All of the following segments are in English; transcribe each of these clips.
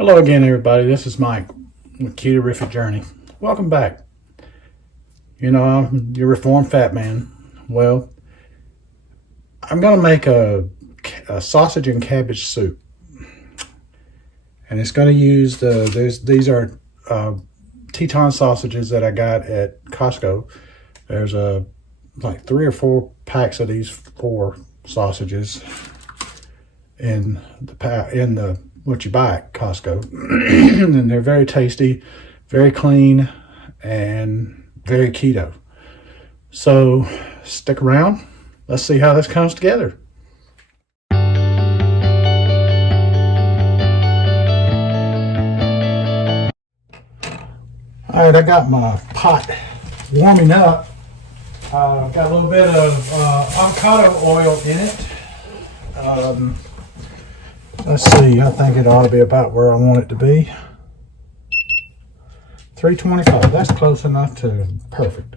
Hello again, everybody. This is Mike with Keto Journey. Welcome back. You know, I'm your reformed fat man. Well, I'm going to make a sausage and cabbage soup. And it's going to use these are Teton sausages that I got at Costco. There's like 3 or 4 packs of these 4 sausages in the what you buy at Costco. And they're very tasty, very clean, and very keto. So stick around. Let's see how this comes together. All right, I got my pot warming up. Got a little bit of avocado oil in it. Let's see, I think it ought to be about where I want it to be. 325, that's close enough to perfect.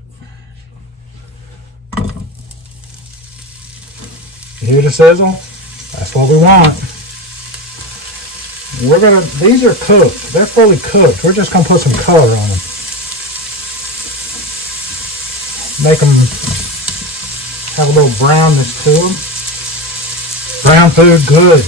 You hear the sizzle? That's what we want. These are cooked. They're fully cooked. We're just gonna put some color on them. Make them have a little brownness to them. Brown food, good.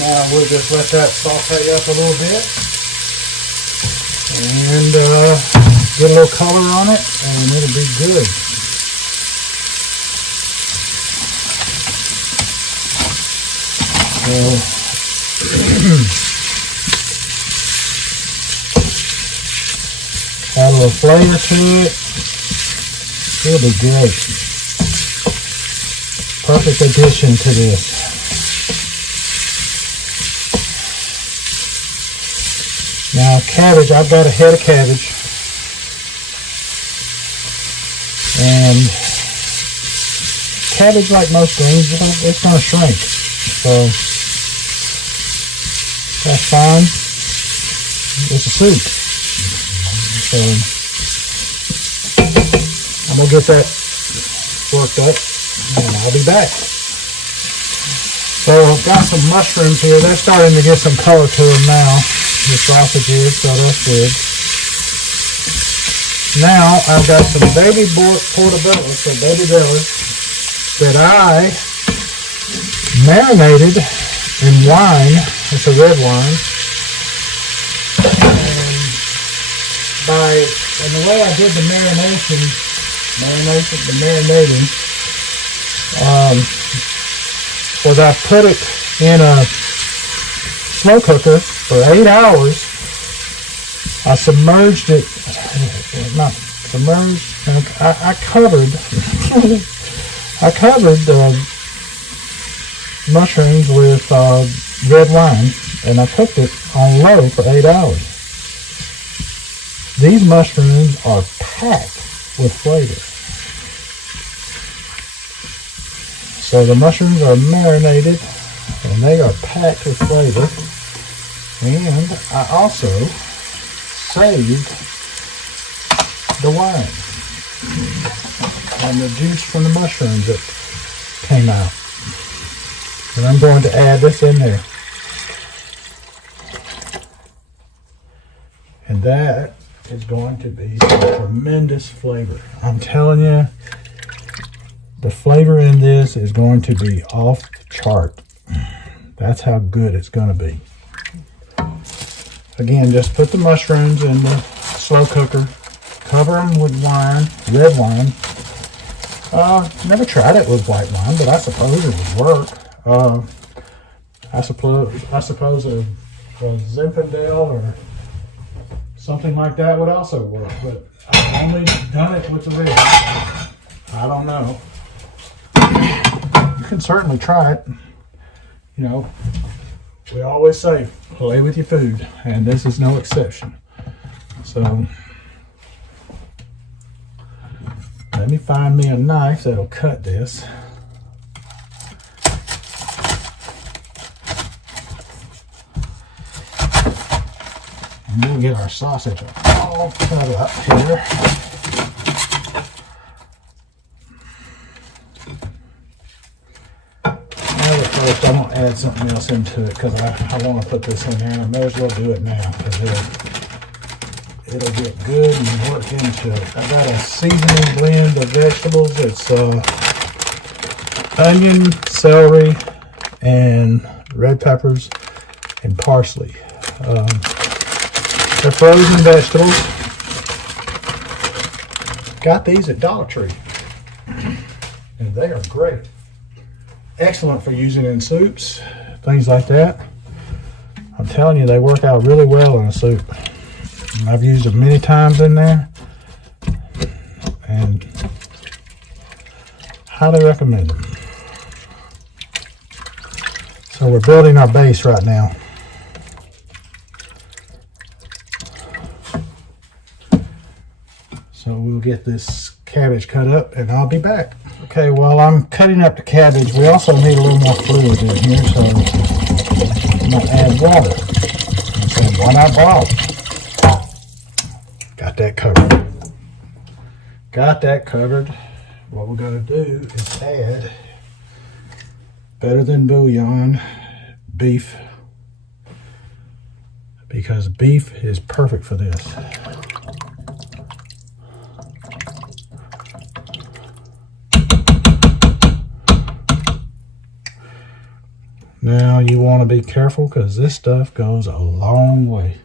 Now we'll just let that saute up a little bit and get a little color on it, and it'll be good. Add a little flavor to it. It'll be good. Perfect addition to this. Now cabbage, I've got a head of cabbage, and cabbage, like most greens, it's going to shrink, so that's fine. It's a soup, so I'm going to get that worked up, and I'll be back. So I've got some mushrooms here. They're starting to get some color to them now. The sausages, so that's good. Now I've got some baby portobello, so baby bellas, that I marinated in wine. It's a red wine. And the way I did the marinating, was I put it in a slow cooker for 8 hours. I submerged it, not submerged, I covered the mushrooms with red wine, and I cooked it on low for 8 hours. These mushrooms are packed with flavor. So the mushrooms are marinated, and they are packed with flavor. And I also saved the wine and the juice from the mushrooms that came out. And I'm going to add this in there. And that is going to be a tremendous flavor. I'm telling you, the flavor in this is going to be off the chart. That's how good it's going to be. Again, just put the mushrooms in the slow cooker, cover them with wine, red wine. Never tried it with white wine, but I suppose it would work. I suppose a Zinfandel or something like that would also work, but I've only done it with the red. I don't know. You can certainly try it. You know, we always say, play with your food, and this is no exception. So, let me find me a knife that'll cut this. And we'll get our sausage all cut up here. First, I'm going to add something else into it because I want to put this in there, and I may as well do it now because it'll get good and work into it. I got a seasoning blend of vegetables. It's onion, celery, and red peppers and parsley. They're frozen vegetables. Got these at Dollar Tree, and they are great. Excellent for using in soups, things like that. I'm telling you, they work out really well in a soup. And I've used them many times in there, and highly recommend them. So we're building our base right now. So we'll get this cabbage cut up and I'll be back. Okay, while I'm cutting up the cabbage, we also need a little more fluid in here, so I'm going to add water. So why not boil? Got that covered. Got that covered. What we're going to do is add better than bouillon beef, because beef is perfect for this. Now you want to be careful because this stuff goes a long way.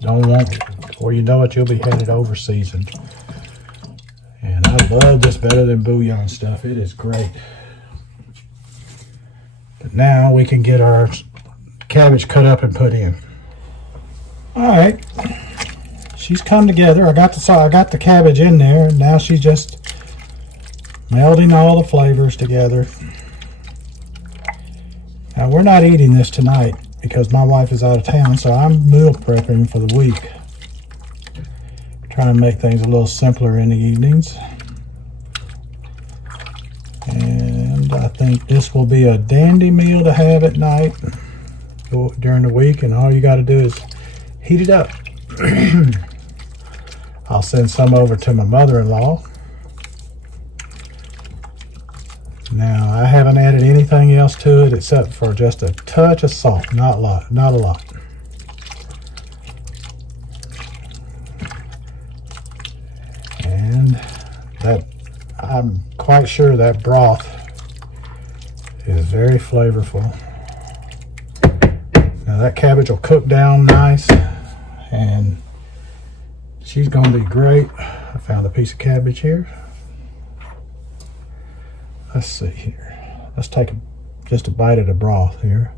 Don't want it, before you know it, you'll be headed over seasoned. And I love this better than bouillon stuff. It is great. But now we can get our cabbage cut up and put in. All right, she's come together. I got the cabbage in there, and now she's just melding all the flavors together. Now, we're not eating this tonight because my wife is out of town, so I'm meal prepping for the week. Trying to make things a little simpler in the evenings. And I think this will be a dandy meal to have at night during the week, and all you got to do is heat it up. I'll send some over to my mother-in-law. Now, I haven't added anything else to it except for just a touch of salt. Not a lot. And that, I'm quite sure that broth is very flavorful. Now that cabbage will cook down nice, and she's going to be great. I found a piece of cabbage here. Let's see here. Let's take just a bite of the broth here.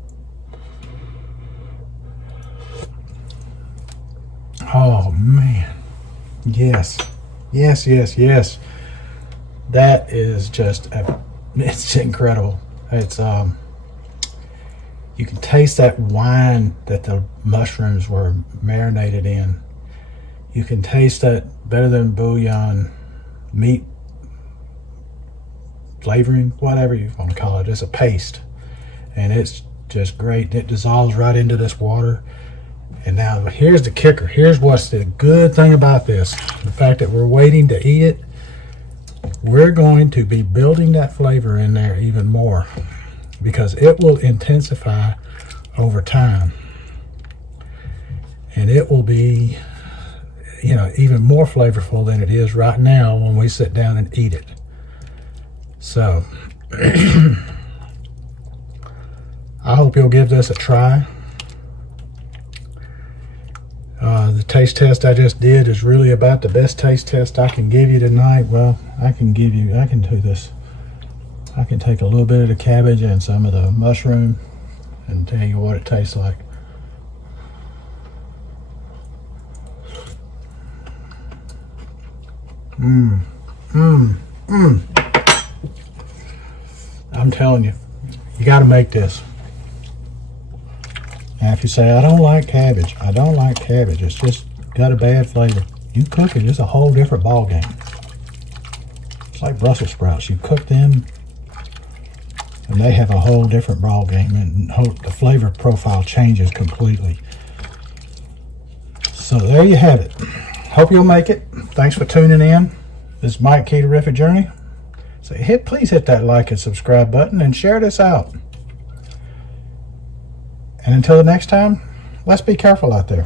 Oh man. Yes. That is just, it's incredible. It's, you can taste that wine that the mushrooms were marinated in. You can taste that better than bouillon meat flavoring, whatever you want to call it. It's a paste, and it's just great. It dissolves right into this water. And now here's the kicker. Here's what's the good thing about this. The fact that we're waiting to eat it, we're going to be building that flavor in there even more, because it will intensify over time. And it will be, you know, even more flavorful than it is right now when we sit down and eat it. So, I hope you'll give this a try. The taste test I just did is really about the best taste test I can give you tonight. Well, I can do this. I can take a little bit of the cabbage and some of the mushroom and tell you what it tastes like. I'm telling you, you got to make this. Now, if you say, I don't like cabbage, it's just got a bad flavor. You cook it, it's a whole different ball game. It's like Brussels sprouts. You cook them, and they have a whole different ball game, and the flavor profile changes completely. So there you have it. Hope you'll make it. Thanks for tuning in. This is Mike Keto Journey. So please hit that like and subscribe button and share this out. And until the next time, let's be careful out there.